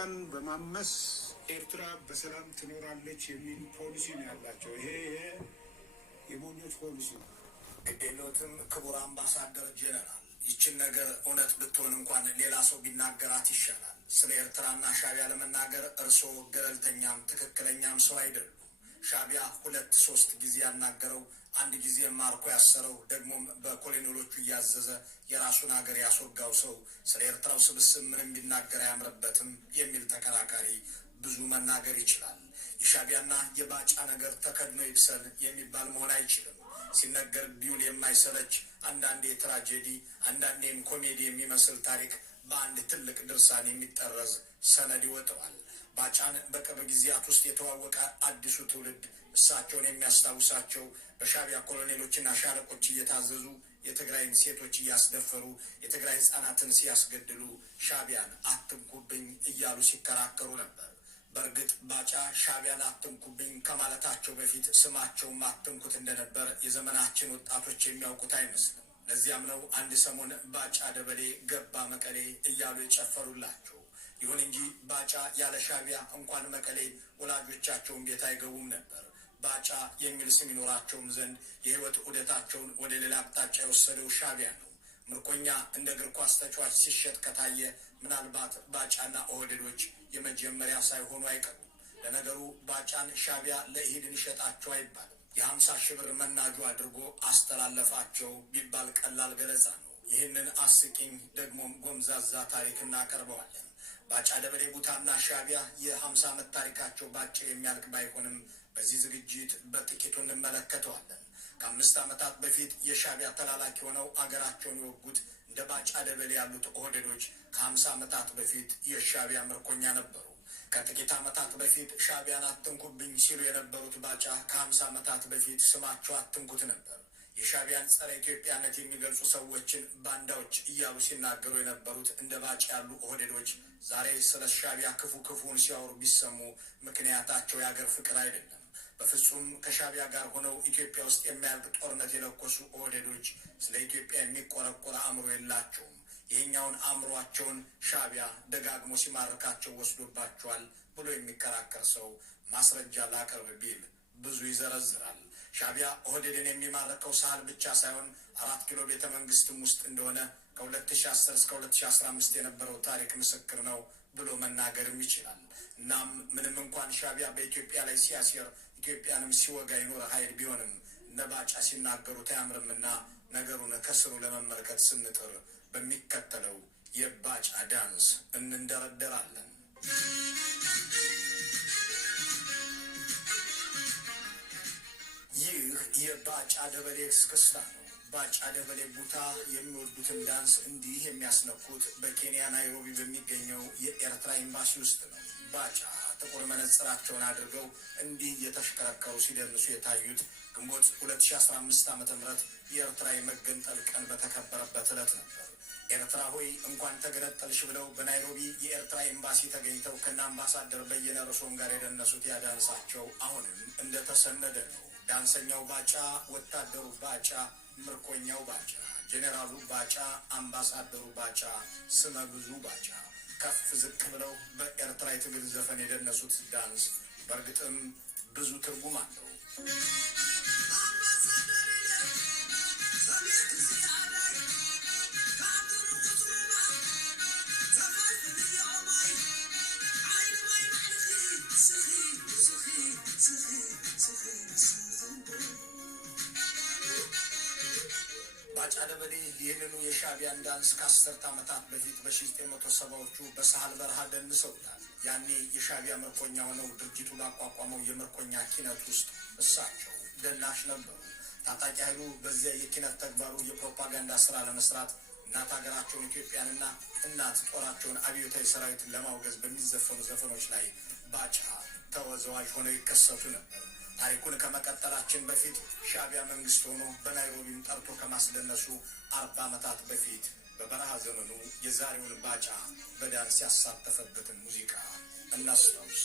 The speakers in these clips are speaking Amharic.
ኢትዮጵያን በማመስ ኤርትራ በሰላም ትኖራለች የሚል ፖሊሲ ነው ያላቸው። ይሄ የሞኞች ፖሊሲ ነው። ግዴለትም ክቡር አምባሳደር ጄኔራል፣ ይችን ነገር እውነት ብትሆን እንኳን ሌላ ሰው ቢናገራት ይሻላል። ስለ ኤርትራና ሻዕቢያ ለመናገር እርስዎ ገለልተኛም ትክክለኛም ሰው አይደሉም። ሻዕቢያ 2-3 ጊዜ ያናገረው፣ አንድ ጊዜ ማርኮ ያሰረው፣ ደግሞም በኮሎኔሎቹ እያዘዘ የራሱን ሀገር ያስወጋው ሰው ስለ ኤርትራው ስብስብ ምንም ቢናገር አያምርበትም የሚል ተከራካሪ ብዙ መናገር ይችላል። የሻዕቢያና የባጫ ነገር ተከድኖ ይብሰል የሚባል መሆን አይችልም። ሲነገር ቢውል የማይሰለች አንዳንዴ ትራጀዲ አንዳንዴም ኮሜዲ የሚመስል ታሪክ በአንድ ትልቅ ድርሳን የሚጠረዝ ሰነድ ይወጣዋል። ባጫን በቅርብ ጊዜያት ውስጥ የተዋወቀ አዲሱ ትውልድ እሳቸውን የሚያስታውሳቸው በሻዕቢያ ኮሎኔሎችና ሻለቆች እየታዘዙ የትግራይን ሴቶች እያስደፈሩ የትግራይ ሕፃናትን ሲያስገድሉ ሻዕቢያን አትንኩብኝ እያሉ ሲከራከሩ ነበር። በእርግጥ ባጫ ሻዕቢያን አትንኩብኝ ከማለታቸው በፊት ስማቸውም አትንኩት እንደነበር የዘመናችን ወጣቶች የሚያውቁት አይመስልም። ለዚያም ነው አንድ ሰሞን ባጫ ደበሌ ገባ መቀሌ እያሉ የጨፈሩላቸው። ይሁን እንጂ ባጫ ያለ ሻዕቢያ እንኳን መቀሌ ወላጆቻቸውን ቤት አይገቡም ነበር። ባጫ የሚል ስም ይኖራቸውም ዘንድ የህይወት ዑደታቸውን ወደ ሌላ አቅጣጫ የወሰደው ሻዕቢያ ነው። ምርኮኛ እንደ እግር ኳስ ተጫዋች ሲሸጥ ከታየ ምናልባት ባጫና ኦህዴዶች የመጀመሪያ ሳይሆኑ አይቀሩም። ለነገሩ ባጫን ሻዕቢያ ለኢህድን ሸጣቸው አይባልም። የ50 ሺህ ብር መናጁ አድርጎ አስተላለፋቸው ቢባል ቀላል ገለጻ ነው። ይህንን አስቂኝ ደግሞም ጎምዛዛ ታሪክ እናቀርበዋለን። ባጫ ደበሌ ቡታና ሻዕቢያ የ50 ዓመት ታሪካቸው ባጭር የሚያልቅ ባይሆንም በዚህ ዝግጅት በጥቂቱ እንመለከተዋለን። ከ5 ዓመታት በፊት የሻዕቢያ ተላላኪ ሆነው አገራቸውን የወጉት እንደ ባጫ ደበሌ ያሉት ኦህዴዶች ከ50 ዓመታት በፊት የሻዕቢያ ምርኮኛ ነበሩ። ከጥቂት ዓመታት በፊት ሻዕቢያን አትንኩብኝ ሲሉ የነበሩት ባጫ ከ50 ዓመታት በፊት ስማቸው አትንኩት ነበር። የሻዕቢያን ጸረ ኢትዮጵያነት የሚገልጹ ሰዎችን ባንዳዎች እያሉ ሲናገሩ የነበሩት እንደ ባጫ ያሉ ኦህዴዶች ዛሬ ስለ ሻዕቢያ ክፉን ሲያወሩ ቢሰሙ ምክንያታቸው የአገር ፍቅር አይደለም። በፍጹም ከሻዕቢያ ጋር ሆነው ኢትዮጵያ ውስጥ የሚያልቅ ጦርነት የለኮሱ ኦህዴዶች ስለ ኢትዮጵያ የሚቆረቆር አእምሮ የላቸውም። ይህኛውን አእምሯቸውን ሻዕቢያ ደጋግሞ ሲማርካቸው ወስዶባቸዋል ብሎ የሚከራከር ሰው ማስረጃ ላቀርብ ቢል ብዙ ይዘረዝራል። ሻዕቢያ ኦህዴድን የሚማርከው ሳህል ብቻ ሳይሆን 4 ኪሎ ቤተ መንግስትም ውስጥ እንደሆነ ከ2010 እስከ 2015 የነበረው ታሪክ ምስክር ነው ብሎ መናገርም ይችላል። እናም ምንም እንኳን ሻዕቢያ በኢትዮጵያ ላይ ሲያሴር ኢትዮጵያንም ሲወጋ ይኖረ ኃይል ቢሆንም እነ ባጫ ሲናገሩት አያምርምና ነገሩን ከስሩ ለመመልከት ስንጥር በሚከተለው የባጫ ዳንስ እንንደረደራለን። ይህ የባጫ ደበሌ እስክስታ ነው። ባጫ ደበሌ ቡታ የሚወዱትን ዳንስ እንዲህ የሚያስነኩት በኬንያ ናይሮቢ በሚገኘው የኤርትራ ኤምባሲ ውስጥ ነው። ባጫ ጥቁር መነጽራቸውን አድርገው እንዲህ እየተሽከረከሩ ሲደንሱ የታዩት ግንቦት 2015 ዓ.ም የኤርትራ የመገንጠል ቀን በተከበረበት ዕለት ነበር። ኤርትራ ሆይ እንኳን ተገነጠልሽ ብለው በናይሮቢ የኤርትራ ኤምባሲ ተገኝተው ከነ አምባሳደር በየነ ርዕሶም ጋር የደነሱት ያዳንሳቸው አሁንም እንደተሰነደ ነው። ዳንሰኛው ባጫ፣ ወታደሩ ባጫ፣ ምርኮኛው ባጫ፣ ጄኔራሉ ባጫ፣ አምባሳደሩ ባጫ፣ ስመ ብዙ ባጫ ከፍ ዝቅ ብለው በኤርትራ የትግል ዘፈን የደነሱት ዳንስ በእርግጥም ብዙ ትርጉም አለው። ባጫ ደበሌ ይህንኑ የሻዕቢያን ዳንስ ከ10 ዓመታት በፊት በ1970ዎቹ በሳህል በረሃ ደንሰውታል። ያኔ የሻዕቢያ ምርኮኛ ሆነው ድርጅቱ ባቋቋመው የምርኮኛ ኪነት ውስጥ እሳቸው ደናሽ ነበሩ። ታጣቂ ኃይሉ በዚያ የኪነት ተግባሩ የፕሮፓጋንዳ ስራ ለመስራት እናት ሀገራቸውን ኢትዮጵያንና እናት ጦራቸውን አብዮታዊ ሰራዊትን ለማውገዝ በሚዘፈኑ ዘፈኖች ላይ ባጫ ተወዛዋዥ ሆነው ይከሰቱ ነበር። ታሪኩን ከመቀጠላችን በፊት ሻዕቢያ መንግስት ሆኖ በናይሮቢም ጠርቶ ከማስደነሱ 40 ዓመታት በፊት በበረሃ ዘመኑ የዛሬውን ባጫ በዳንስ ያሳተፈበትን ሙዚቃ እናስታውስ።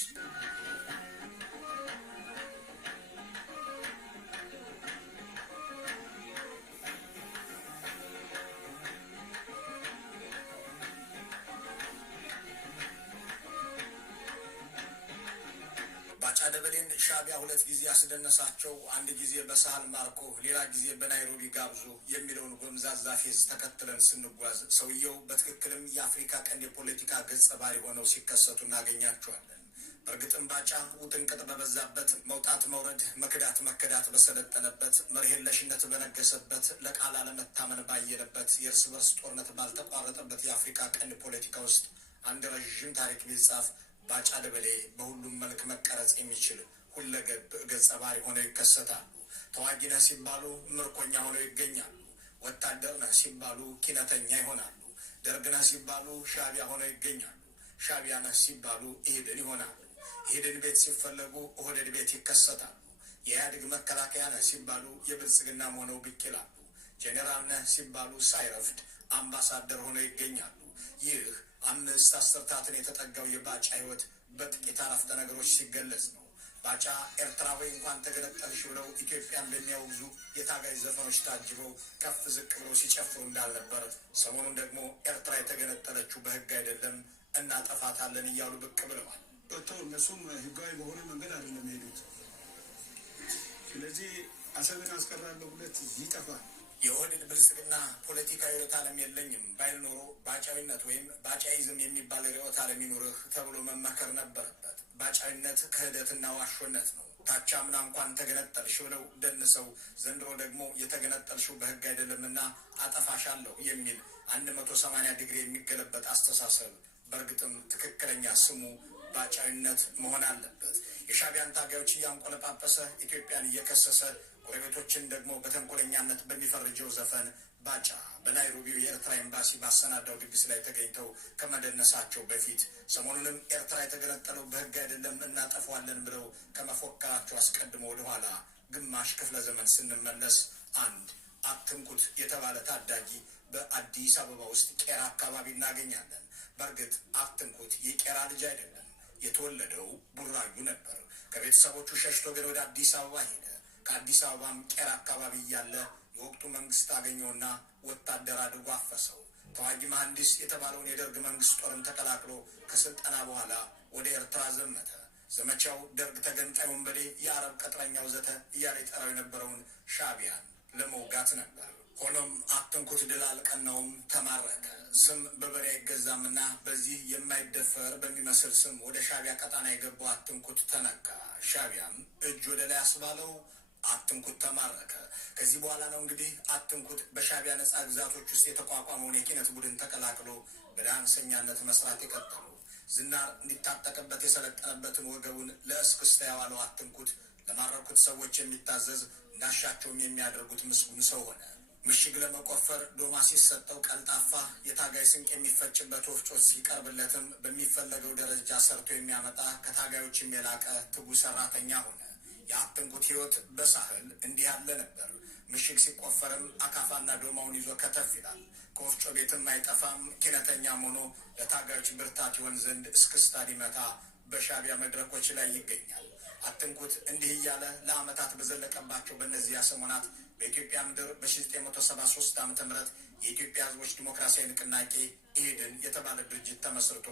ደበሌን ሻዕቢያ 2 ጊዜ ያስደነሳቸው፣ አንድ ጊዜ በሳህል ማርኮ ሌላ ጊዜ በናይሮቢ ጋብዞ የሚለውን ጎምዛዛ ፌዝ ተከትለን ስንጓዝ ሰውየው በትክክልም የአፍሪካ ቀንድ የፖለቲካ ገጸ ባህሪ ሆነው ሲከሰቱ እናገኛቸዋለን። በእርግጥም ባጫ ውጥንቅጥ በበዛበት፣ መውጣት መውረድ፣ መክዳት መከዳት በሰለጠነበት፣ መርህ የለሽነት በነገሰበት፣ ለቃል አለመታመን ባየለበት፣ የእርስ በርስ ጦርነት ባልተቋረጠበት የአፍሪካ ቀንድ ፖለቲካ ውስጥ አንድ ረዥም ታሪክ ቢጻፍ ባጫ ደበሌ በሁሉም መልክ መቀረጽ የሚችል ሁለገብ ገጸ ባህሪ ሆነው ይከሰታሉ። ተዋጊ ነህ ሲባሉ ምርኮኛ ሆነው ይገኛሉ። ወታደር ነህ ሲባሉ ኪነተኛ ይሆናሉ። ደርግ ነህ ሲባሉ ሻዕቢያ ሆነው ይገኛሉ። ሻዕቢያ ነህ ሲባሉ ኢህድን ይሆናሉ። ኢህድን ቤት ሲፈለጉ ኦህዴድ ቤት ይከሰታሉ። የኢህአዴግ መከላከያ ነህ ሲባሉ የብልጽግናም ሆነው ብቅ ይላሉ። ጄኔራል ነህ ሲባሉ ሳይረፍድ አምባሳደር ሆነው ይገኛሉ። ይህ 5 አስርታትን የተጠጋው የባጫ ህይወት በጥቂት አረፍተ ነገሮች ሲገለጽ ነው። ባጫ ኤርትራዊ እንኳን ተገነጠልሽ ብለው ኢትዮጵያን በሚያወግዙ የታጋይ ዘፈኖች ታጅበው ከፍ ዝቅ ብለው ሲጨፍሩ እንዳልነበር፣ ሰሞኑን ደግሞ ኤርትራ የተገነጠለችው በህግ አይደለም እናጠፋታለን እያሉ ብቅ ብለዋል። እነሱም ህጋዊ በሆነ መንገድ አይደለም ሄዱት። ስለዚህ አሰብን አስቀራለሁ ብለት ይጠፋል። የኦህዴድ ብልጽግና ፖለቲካዊ ርዕዮተ ዓለም የለኝም ባይል ኖሮ ባጫዊነት ወይም ባጫይዝም የሚባል ርዕዮተ ዓለም ይኑርህ ተብሎ መመከር ነበረበት። ባጫዊነት ክህደትና ዋሾነት ነው። ታቻምና እንኳን ተገነጠልሽ ብለው ደንሰው ዘንድሮ ደግሞ የተገነጠልሽው በህግ አይደለምና አጠፋሻለሁ የሚል 180 ዲግሪ የሚገለበጥ አስተሳሰብ በእርግጥም ትክክለኛ ስሙ ባጫዊነት መሆን አለበት። የሻዕቢያን ታጋዮች እያንቆለጳጰሰ ኢትዮጵያን እየከሰሰ ጎረቤቶችን ደግሞ በተንኮለኛነት በሚፈርጀው ዘፈን ባጫ በናይሮቢው የኤርትራ ኤምባሲ ባሰናዳው ድግስ ላይ ተገኝተው ከመደነሳቸው በፊት ሰሞኑንም ኤርትራ የተገነጠለው በህግ አይደለም እናጠፋዋለን ብለው ከመፎከራቸው አስቀድሞ ወደኋላ ግማሽ ክፍለ ዘመን ስንመለስ አንድ አትንኩት የተባለ ታዳጊ በአዲስ አበባ ውስጥ ቄራ አካባቢ እናገኛለን። በእርግጥ አትንኩት የቄራ ልጅ አይደለም። የተወለደው ቡራዩ ነበር። ከቤተሰቦቹ ሸሽቶ ግን ወደ አዲስ አበባ ሄደ። ከአዲስ አበባም ቄራ አካባቢ እያለ የወቅቱ መንግስት አገኘውና ወታደር አድርጎ አፈሰው። ተዋጊ መሐንዲስ የተባለውን የደርግ መንግስት ጦርን ተቀላቅሎ ከስልጠና በኋላ ወደ ኤርትራ ዘመተ። ዘመቻው ደርግ ተገንጣይ ወንበዴ፣ የአረብ ቅጥረኛ ወዘተ እያለ የጠራው የነበረውን ሻዕቢያን ለመውጋት ነበር። ሆኖም አትንኩት ድል አልቀናውም፣ ተማረከ። ስም በበሬ አይገዛምና በዚህ የማይደፈር በሚመስል ስም ወደ ሻዕቢያ ቀጣና የገባው አትንኩት ተነካ። ሻዕቢያም እጅ ወደ ላይ አስባለው፣ አትንኩት ተማረከ። ከዚህ በኋላ ነው እንግዲህ አትንኩት በሻዕቢያ ነጻ ግዛቶች ውስጥ የተቋቋመውን የኪነት ቡድን ተቀላቅሎ በዳንሰኛነት መስራት የቀጠሉ። ዝናር እንዲታጠቅበት የሰለጠነበትን ወገቡን ለእስክስታ ያዋለው አትንኩት ለማረኩት ሰዎች የሚታዘዝ እንዳሻቸውም የሚያደርጉት ምስጉን ሰው ሆነ። ምሽግ ለመቆፈር ዶማ ሲሰጠው ቀልጣፋ፣ የታጋይ ስንቅ የሚፈጭበት ወፍጮ ሲቀርብለትም በሚፈለገው ደረጃ ሰርቶ የሚያመጣ ከታጋዮችም የላቀ ትጉ ሰራተኛ ሆነ። የአትንኩት ህይወት በሳህል እንዲህ ያለ ነበር። ምሽግ ሲቆፈርም አካፋና ዶማውን ይዞ ከተፍ ይላል። ከወፍጮ ቤትም አይጠፋም። ኪነተኛም ሆኖ ለታጋዮች ብርታት ይሆን ዘንድ እስክስታ ሊመታ በሻዕቢያ መድረኮች ላይ ይገኛል። አትንኩት እንዲህ እያለ ለአመታት በዘለቀባቸው በእነዚያ ሰሞናት በኢትዮጵያ ምድር በ1973 ዓ.ም የኢትዮጵያ ህዝቦች ዲሞክራሲያዊ ንቅናቄ ኢህድን የተባለ ድርጅት ተመስርቶ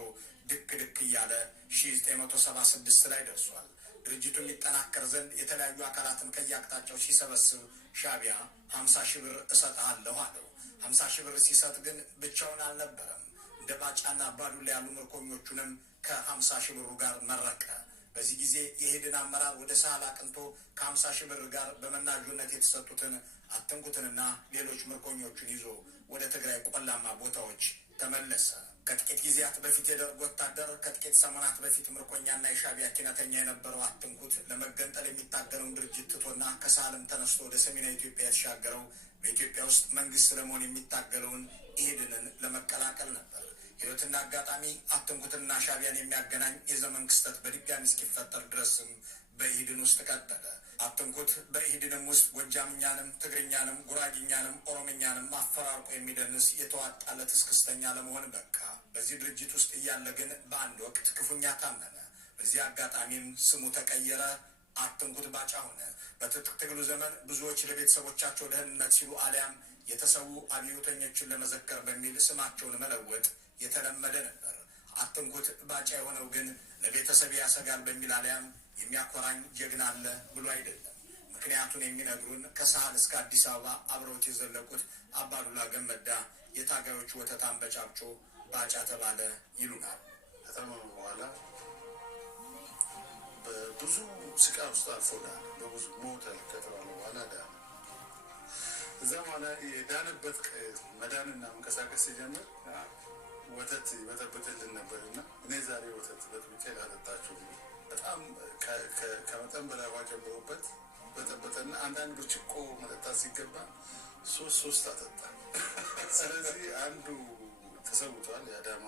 ድክ ድክ እያለ 1976 ላይ ደርሷል። ድርጅቱ የሚጠናከር ዘንድ የተለያዩ አካላትን ከየአቅጣጫው ሲሰበስብ ሻዕቢያ 50 ሺህ ብር እሰጥሃለሁ አለው። 50 ሺህ ብር ሲሰጥ ግን ብቻውን አልነበረም። እንደ ባጫና አባዱላ ያሉ ምርኮኞቹንም ከ50 ሺህ ብሩ ጋር መረቀ። በዚህ ጊዜ የኢህድን አመራር ወደ ሳህል አቅንቶ ከ50 ሺህ ብር ጋር በመናዡነት የተሰጡትን አትንኩትንና ሌሎች ምርኮኞቹን ይዞ ወደ ትግራይ ቆላማ ቦታዎች ተመለሰ። ከጥቂት ጊዜያት በፊት የደርግ ወታደር፣ ከጥቂት ሰሞናት በፊት ምርኮኛና የሻዕቢያ ኪነተኛ የነበረው አትንኩት ለመገንጠል የሚታገለውን ድርጅት ትቶና ከሳህልም ተነስቶ ወደ ሰሜናዊ ኢትዮጵያ የተሻገረው በኢትዮጵያ ውስጥ መንግስት ለመሆን የሚታገለውን ኢህድንን ለመቀላቀል ነበር። ህይወትና አጋጣሚ አትንኩትና ሻዕቢያን የሚያገናኝ የዘመን ክስተት በድጋሚ እስኪፈጠር ድረስም በኢህድን ውስጥ ቀጠለ። አትንኩት በኢህድንም ውስጥ ጎጃምኛንም፣ ትግርኛንም፣ ጉራጊኛንም፣ ኦሮምኛንም አፈራርቆ የሚደንስ የተዋጣለት እስክስተኛ ለመሆን በቃ። በዚህ ድርጅት ውስጥ እያለ ግን በአንድ ወቅት ክፉኛ ታመመ። በዚህ አጋጣሚም ስሙ ተቀየረ፣ አትንኩት ባጫ ሆነ። በትጥቅ ትግሉ ዘመን ብዙዎች ለቤተሰቦቻቸው ደህንነት ሲሉ አሊያም የተሰዉ አብዮተኞችን ለመዘከር በሚል ስማቸውን መለወጥ የተለመደ ነበር። አትንኩት ባጫ የሆነው ግን ለቤተሰብ ያሰጋል በሚል አሊያም የሚያኮራኝ ጀግና አለ ብሎ አይደለም። ምክንያቱን የሚነግሩን ከሳህል እስከ አዲስ አበባ አብረውት የዘለቁት አባዱላ ገመዳ የታጋዮቹ ወተት አንበጫብጮ ባጫ ተባለ ይሉናል። ከተማሩ በኋላ በብዙ ስቃይ ውስጥ አልፎናል። በብዙ ሞተ ከተባለ በኋላ ዳነ። እዛ በኋላ የዳነበት መዳንና መንቀሳቀስ ሲጀምር ወተት ይበጠብጥልን ነበርና እኔ ዛሬ ወተት በጥብጬ ላጠጣችሁ በጣም ከመጠን በላይ ውሃ ጨምሮበት በጠበጠና አንዳንድ ብርጭቆ መጠጣት ሲገባ ሶስት አጠጣ። ስለዚህ አንዱ ተሰውቷል። የአዳማ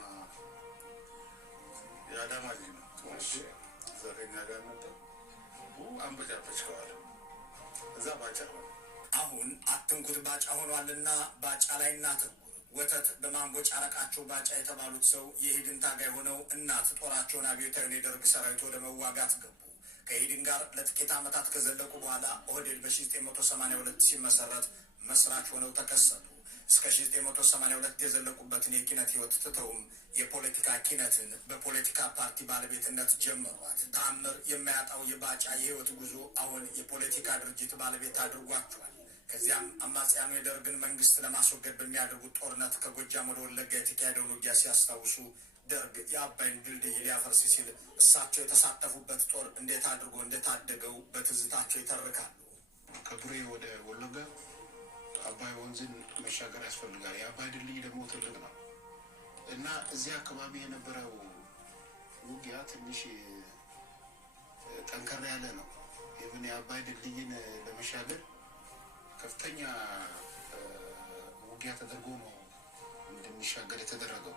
ልጅ ነው። እዛ ከኛ ጋር ነበር። አንበጫበጭ ከዋለ እዛ ባጫ ሆነ። አሁን አትንኩት ባጫ ሆኗልና ባጫ ላይ እናተኩር። ወተት በማንቦጫ አረቃቸው ባጫ የተባሉት ሰው የኢህድን ታጋይ ሆነው እናት ጦራቸውን አብዮታዊውን የደርግ ሰራዊት ወደ መዋጋት ገቡ። ከኢህድን ጋር ለጥቂት ዓመታት ከዘለቁ በኋላ ኦህዴድ በ1982 ሲመሰረት መስራች ሆነው ተከሰቱ። እስከ 1982 የዘለቁበትን የኪነት ህይወት ትተውም የፖለቲካ ኪነትን በፖለቲካ ፓርቲ ባለቤትነት ጀመሯት። ተአምር የማያጣው የባጫ የህይወት ጉዞ አሁን የፖለቲካ ድርጅት ባለቤት አድርጓቸዋል። ከዚያም አማጽያኑ የደርግን መንግስት ለማስወገድ በሚያደርጉት ጦርነት ከጎጃም ወደ ወለጋ የተካሄደውን ውጊያ ሲያስታውሱ ደርግ የአባይን ድልድይ ሊያፈርስ ሲል እሳቸው የተሳተፉበት ጦር እንዴት አድርጎ እንደታደገው በትዝታቸው ይተርካሉ። ከቡሬ ወደ ወለጋ አባይ ወንዝን መሻገር ያስፈልጋል። የአባይ ድልድይ ደግሞ ትልቅ ነው እና እዚህ አካባቢ የነበረው ውጊያ ትንሽ ጠንከር ያለ ነው። ይህን የአባይ ድልድይን ለመሻገር ከፍተኛ ውጊያ ተደርጎ ነው እንደሚሻገር የተደረገው።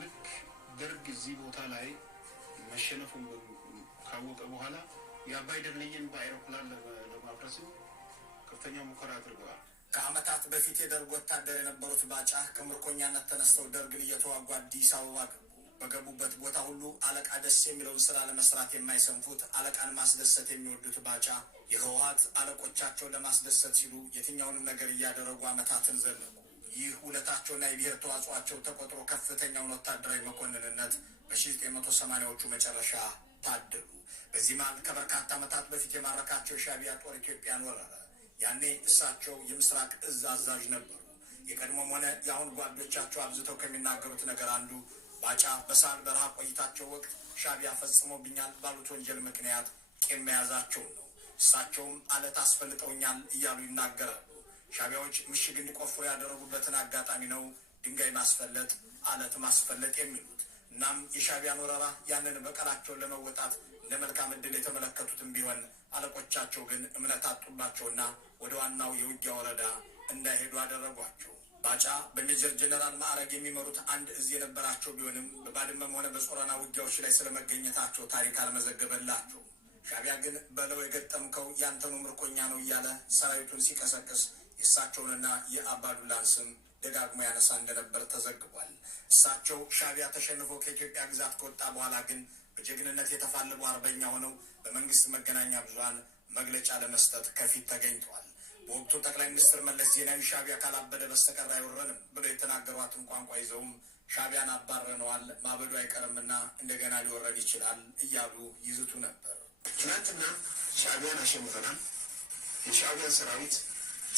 ልክ ደርግ እዚህ ቦታ ላይ መሸነፉን ካወቀ በኋላ የአባይ ድልድይን በአይሮፕላን ለማፍረስ ከፍተኛ ሙከራ አድርገዋል። ከዓመታት በፊት የደርግ ወታደር የነበሩት ባጫ ከምርኮኛነት ተነስተው ደርግን እየተዋጉ አዲስ አበባ ገቡ። በገቡበት ቦታ ሁሉ አለቃ ደስ የሚለውን ስራ ለመስራት የማይሰንፉት አለቃን ማስደሰት የሚወዱት ባጫ የህወሀት አለቆቻቸውን ለማስደሰት ሲሉ የትኛውንም ነገር እያደረጉ ዓመታትን ዘለቁ። ይህ ውለታቸውና የብሔር ተዋጽኦአቸው ተቆጥሮ ከፍተኛውን ወታደራዊ መኮንንነት በ1980ዎቹ መጨረሻ ታደሉ። በዚህ መሃል ከበርካታ ዓመታት በፊት የማረካቸው የሻዕቢያ ጦር ኢትዮጵያን ወረረ። ያኔ እሳቸው የምስራቅ እዝ አዛዥ ነበሩ። የቀድሞም ሆነ የአሁን ጓዶቻቸው አብዝተው ከሚናገሩት ነገር አንዱ ባጫ በሳህል በረሃ ቆይታቸው ወቅት ሻዕቢያ ፈጽሞብኛል ባሉት ወንጀል ምክንያት ቂም መያዛቸው ነው። እሳቸውም አለት አስፈልጠውኛል እያሉ ይናገራሉ። ሻዕቢያዎች ምሽግ እንዲቆፍሩ ያደረጉበትን አጋጣሚ ነው ድንጋይ ማስፈለጥ፣ አለት ማስፈለጥ የሚሉት። እናም የሻዕቢያን ወረራ ያንን በቀላቸውን ለመወጣት ለመልካም ዕድል የተመለከቱትም ቢሆን አለቆቻቸው ግን እምነት አጡባቸውና ወደ ዋናው የውጊያ ወረዳ እንዳይሄዱ አደረጓቸው። ባጫ በሜጀር ጀነራል ማዕረግ የሚመሩት አንድ እዝ የነበራቸው ቢሆንም በባድመም ሆነ በጾረና ውጊያዎች ላይ ስለመገኘታቸው ታሪክ አልመዘገበላቸው። ሻዕቢያ ግን በለው የገጠምከው ያንተኑ ምርኮኛ ነው እያለ ሰራዊቱን ሲቀሰቅስ የእሳቸውንና የአባዱላን ስም ደጋግሞ ያነሳ እንደነበር ተዘግቧል። እሳቸው ሻዕቢያ ተሸንፎ ከኢትዮጵያ ግዛት ከወጣ በኋላ ግን በጀግንነት የተፋለሙ አርበኛ ሆነው በመንግስት መገናኛ ብዙኃን መግለጫ ለመስጠት ከፊት ተገኝተዋል። በወቅቱ ጠቅላይ ሚኒስትር መለስ ዜናዊ ሻዕቢያ ካላበደ በስተቀር አይወረንም ብለው የተናገሯትን ቋንቋ ይዘውም ሻዕቢያን አባረነዋል፣ ማበዱ አይቀርምና እንደገና ሊወረድ ይችላል እያሉ ይዝቱ ነበር። ትናንትና ሻዕቢያን አሸንፈናል። የሻዕቢያን ሰራዊት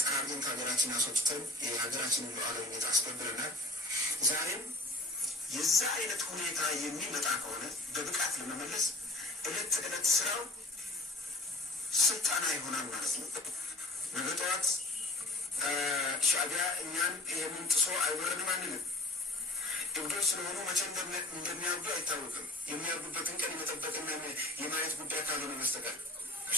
ጠራርገን ከሀገራችን አስወጥተን የሀገራችንን ሉዓላዊነት አስከብረናል። ዛሬም የዛ አይነት ሁኔታ የሚመጣ ከሆነ በብቃት ለመመለስ እለት ተዕለት ስራው ስልጠና ይሆናል ማለት ነው። ነገ ጠዋት ሻዕቢያ እኛን የምንጥሶ አይወረንም አንልም። እብዶች ስለሆኑ መቼ እንደሚያብዱ አይታወቅም። የሚያብዱበትን ቀን የመጠበቅና የማየት ጉዳይ ካልሆነ በስተቀር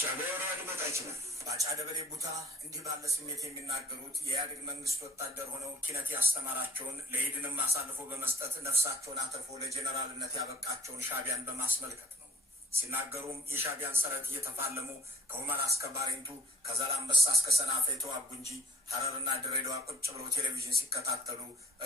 ሻዕቢያ ወረራ ሊመጣ ይችላል። ባጫ ደበሌ ቡታ እንዲህ ባለ ስሜት የሚናገሩት የኢህአዴግ መንግስት ወታደር ሆነው ኪነት ያስተማራቸውን ለኢህድንም አሳልፎ በመስጠት ነፍሳቸውን አትርፎ ለጀኔራልነት ያበቃቸውን ሻዕቢያን በማስመልከት ነው። ሲናገሩም የሻዕቢያን ሰራዊት እየተፋለሙ ከሁመራ እስከ ባሬንቱ ከዛላምበሳ እስከ ሰናፈ የተዋጉ እንጂ ሐረርና ድሬዳዋ ቁጭ ብለው ቴሌቪዥን ሲከታተሉ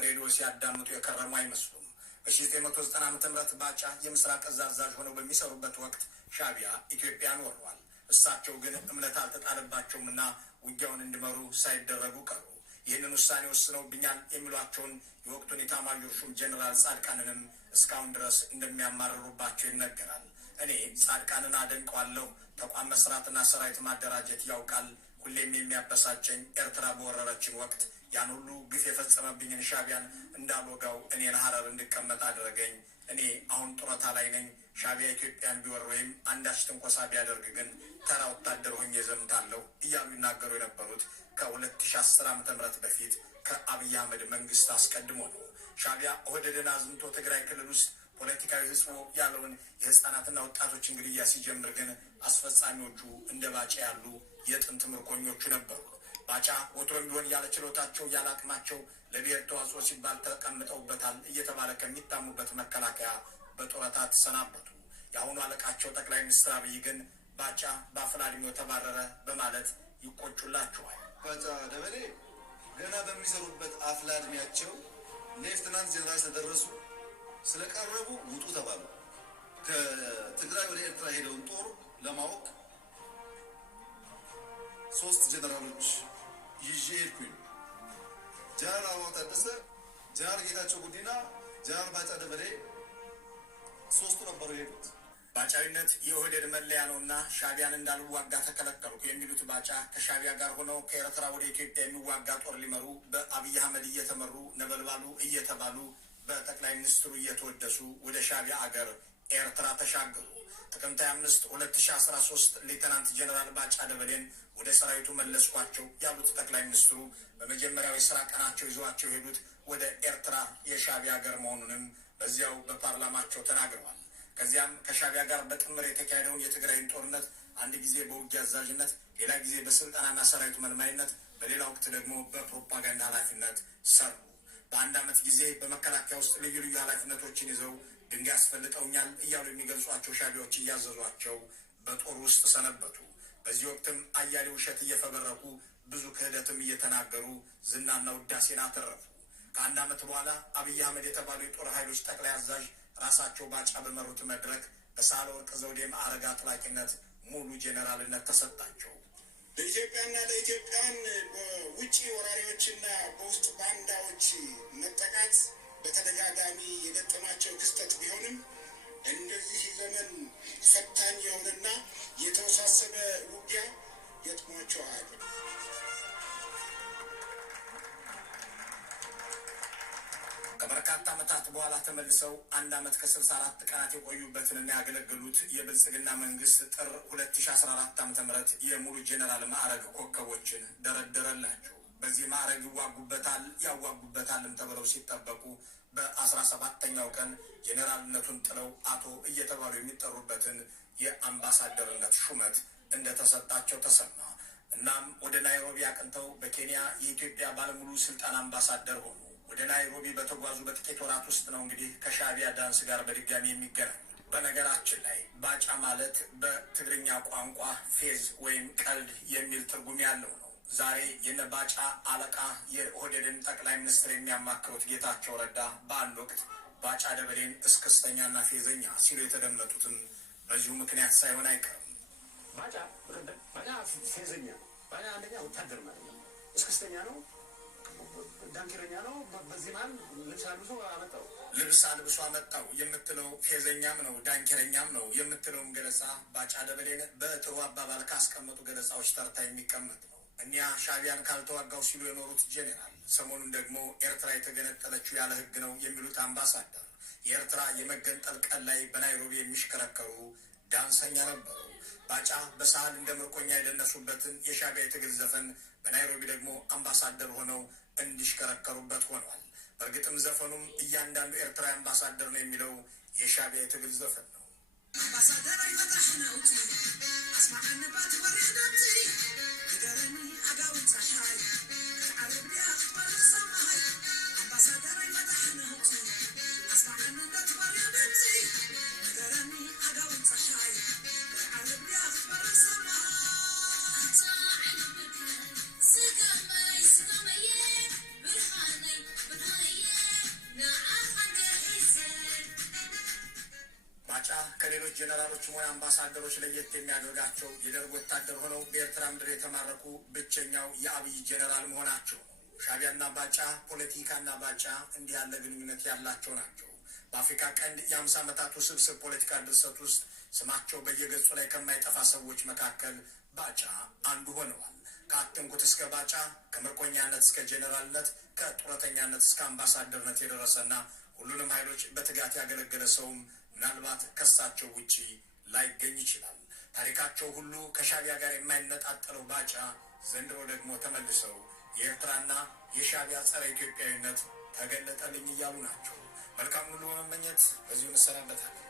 ሬዲዮ ሲያዳምጡ የከረሙ አይመስሉም። በ1990 ዓ.ም ባጫ የምስራቅ እዝ አዛዥ ሆነው በሚሰሩበት ወቅት ሻዕቢያ ኢትዮጵያን ወሯል። እሳቸው ግን እምነት አልተጣለባቸውምና ውጊያውን እንዲመሩ ሳይደረጉ ቀሩ። ይህንን ውሳኔ ወስነውብኛል የሚሏቸውን የወቅቱን ኢታማዦር ሹም ጀኔራል ጻድቃንንም እስካሁን ድረስ እንደሚያማርሩባቸው ይነገራል። እኔ ጻድቃንን አደንቀዋለሁ። ተቋም መስራትና ሰራዊት ማደራጀት ያውቃል። ሁሌም የሚያበሳጨኝ ኤርትራ በወረረችን ወቅት ያን ሁሉ ግፍ የፈጸመብኝን ሻዕቢያን እንዳልወጋው እኔን ሀረር እንድቀመጥ አደረገኝ። እኔ አሁን ጡረታ ላይ ነኝ። ሻዕቢያ ኢትዮጵያን ቢወር ወይም አንዳች ትንኮሳ ቢያደርግ ግን ተራ ወታደር ሆኜ ዘምታለሁ እያሉ ይናገሩ የነበሩት ከ2010 ዓ.ም በፊት ከአብይ አህመድ መንግስት አስቀድሞ ነው። ሻዕቢያ ኦህዴድን አዝምቶ ትግራይ ክልል ውስጥ ፖለቲካዊ ህዝቦ ያለውን የህፃናትና ወጣቶችን ግድያ ሲጀምር ግን አስፈጻሚዎቹ እንደ ባጫ ያሉ የጥንት ምርኮኞቹ ነበሩ። ባጫ ወትሮም ቢሆን ያለ ችሎታቸው ያለ አቅማቸው ለብሔር ተዋጽኦ ሲባል ተቀምጠውበታል እየተባለ ከሚታሙበት መከላከያ በጡረታ ተሰናበቱ። የአሁኑ አለቃቸው ጠቅላይ ሚኒስትር አብይ ግን ባጫ በአፍላ ዕድሜው ተባረረ በማለት ይቆጩላቸዋል። ባጫ ደበሌ ገና በሚሰሩበት አፍላ ዕድሜያቸው ሌፍትናንት ጀነራል ተደረሱ ስለቀረቡ ውጡ ተባሉ። ከትግራይ ወደ ኤርትራ ሄደውን ጦር ለማወቅ 3 ጀነራሎች ይዤ ሄድኩኝ። ጀነራል አበባው ታደሰ፣ ጀነራል ጌታቸው ጉዲና፣ ጀነራል ባጫ ደበሌ 3ቱ ነበሩ የሄዱት። ባጫዊነት የኦህዴድ መለያ ነውና ሻዕቢያን እንዳልዋጋ ተከለከልኩ የሚሉት ባጫ ከሻዕቢያ ጋር ሆነው ከኤርትራ ወደ ኢትዮጵያ የሚዋጋ ጦር ሊመሩ በአብይ አህመድ እየተመሩ ነበልባሉ እየተባሉ በጠቅላይ ሚኒስትሩ እየተወደሱ ወደ ሻዕቢያ አገር ኤርትራ ተሻገሩ። ጥቅምት 5 2013 ሌተናንት ጀነራል ባጫ ደበሌን ወደ ሰራዊቱ መለስኳቸው ያሉት ጠቅላይ ሚኒስትሩ በመጀመሪያው የስራ ቀናቸው ይዘዋቸው የሄዱት ወደ ኤርትራ የሻዕቢያ ሀገር መሆኑንም በዚያው በፓርላማቸው ተናግረዋል። ከዚያም ከሻዕቢያ ጋር በጥምር የተካሄደውን የትግራይን ጦርነት አንድ ጊዜ በውጊያ አዛዥነት፣ ሌላ ጊዜ በስልጠናና ሰራዊቱ መልማይነት፣ በሌላ ወቅት ደግሞ በፕሮፓጋንዳ ኃላፊነት ሰሩ። በአንድ ዓመት ጊዜ በመከላከያ ውስጥ ልዩ ልዩ ኃላፊነቶችን ይዘው ድንጋይ አስፈልጠውኛል እያሉ የሚገልጿቸው ሻዕቢያዎች እያዘዟቸው በጦር ውስጥ ሰነበቱ። በዚህ ወቅትም አያሌ ውሸት እየፈበረኩ ብዙ ክህደትም እየተናገሩ ዝናና ውዳሴን አተረፉ። ከአንድ ዓመት በኋላ አብይ አህመድ የተባሉ የጦር ኃይሎች ጠቅላይ አዛዥ ራሳቸው ባጫ በመሩት መድረክ በሳህለወርቅ ዘውዴ ማዕረግ አጥላቂነት ሙሉ ጄኔራልነት ተሰጣቸው። ለኢትዮጵያና ለኢትዮጵያን በውጭ ወራሪዎችና በውስጥ ባንዳዎች መጠቃት በተደጋጋሚ የገጠማቸው ክስተት ቢሆንም እንደዚህ ዘመን ፈታኝ የሆነና የተወሳሰበ ውጊያ ገጥሟቸው አያውቅም። ከበርካታ ዓመታት በኋላ ተመልሰው 1 ዓመት ከ64 ቀናት የቆዩበትንና ያገለገሉት የብልጽግና መንግስት ጥር 2014 ዓ.ም የሙሉ ጄኔራል ማዕረግ ኮከቦችን ደረደረላቸው። በዚህ ማዕረግ ይዋጉበታል ያዋጉበታልም ተብለው ሲጠበቁ በ17ኛው ቀን ጄኔራልነቱን ጥለው አቶ እየተባሉ የሚጠሩበትን የአምባሳደርነት ሹመት እንደተሰጣቸው ተሰማ። እናም ወደ ናይሮቢ አቅንተው በኬንያ የኢትዮጵያ ባለሙሉ ስልጣን አምባሳደር ሆኑ። ወደ ናይሮቢ በተጓዙ በጥቂት ወራት ውስጥ ነው እንግዲህ ከሻዕቢያ ዳንስ ጋር በድጋሚ የሚገናኙ። በነገራችን ላይ ባጫ ማለት በትግርኛ ቋንቋ ፌዝ ወይም ቀልድ የሚል ትርጉም ያለው ነው። ዛሬ የነ ባጫ አለቃ የኦህዴድን ጠቅላይ ሚኒስትር የሚያማክሩት ጌታቸው ረዳ በአንድ ወቅት ባጫ ደበሌን እስክስተኛና ፌዘኛ ሲሉ የተደመጡትም በዚሁ ምክንያት ሳይሆን አይቀርም። ባጫ ፌዘኛ፣ ባጫ አንደኛ ወታደር ማለት ነው፣ እስክስተኛ ነው፣ ዳንኪረኛ ነው። በዚህ መሀል ልብስ አልብሶ አመጣው። ልብስ አልብሶ አመጣው የምትለው ፌዘኛም ነው ዳንኪረኛም ነው የምትለውም ገለጻ ባጫ ደበሌን በጥሩ አባባል ካስቀመጡ ገለጻዎች ተርታ የሚቀመጥ ነው። እኒያ ሻዕቢያን ካልተዋጋው ሲሉ የኖሩት ጄኔራል ሰሞኑን ደግሞ ኤርትራ የተገነጠለችው ያለ ሕግ ነው የሚሉት አምባሳደር የኤርትራ የመገንጠል ቀን ላይ በናይሮቢ የሚሽከረከሩ ዳንሰኛ ነበሩ። ባጫ በሳህል እንደ ምርኮኛ የደነሱበትን የሻዕቢያ የትግል ዘፈን በናይሮቢ ደግሞ አምባሳደር ሆነው እንዲሽከረከሩበት ሆኗል። በእርግጥም ዘፈኑም እያንዳንዱ ኤርትራ አምባሳደር ነው የሚለው የሻዕቢያ የትግል ዘፈን ነው። አምባሳደር አይፈታሽነውቲ አስማዓንባት ወሪሕደቲ ክደረኒ አጋውን ፀሓይ ከዓረብያ ክበርኽ ሰማይ አምባሳደር አይፈታሽነውቲ አስማዓንባት ወሪሕደቲ ክደረኒ አጋውን ፀሓይ ከዓረብያ ክበርኽ ሰማይ ባጫ ከሌሎች ጄኔራሎች ሆነ አምባሳደሮች ለየት የሚያደርጋቸው የደርግ ወታደር ሆነው በኤርትራ ምድር የተማረኩ ብቸኛው የአብይ ጄኔራል መሆናቸው ነው። ሻዕቢያና ባጫ ፖለቲካና ባጫ እንዲህ ያለ ግንኙነት ያላቸው ናቸው። በአፍሪካ ቀንድ የ50 ዓመታት ውስብስብ ፖለቲካ ድርሰት ውስጥ ስማቸው በየገጹ ላይ ከማይጠፋ ሰዎች መካከል ባጫ አንዱ ሆነዋል። ከአትንኩት እስከ ባጫ፣ ከምርኮኛነት እስከ ጄኔራልነት፣ ከጡረተኛነት እስከ አምባሳደርነት የደረሰና ሁሉንም ኃይሎች በትጋት ያገለገለ ሰውም ምናልባት ከሳቸው ውጪ ላይገኝ ይችላል። ታሪካቸው ሁሉ ከሻዕቢያ ጋር የማይነጣጠለው ባጫ ዘንድሮ ደግሞ ተመልሰው የኤርትራና የሻዕቢያ ጸረ ኢትዮጵያዊነት ተገለጠልኝ እያሉ ናቸው። መልካም ሁሉ በመመኘት በዚሁ እንሰናበታለን።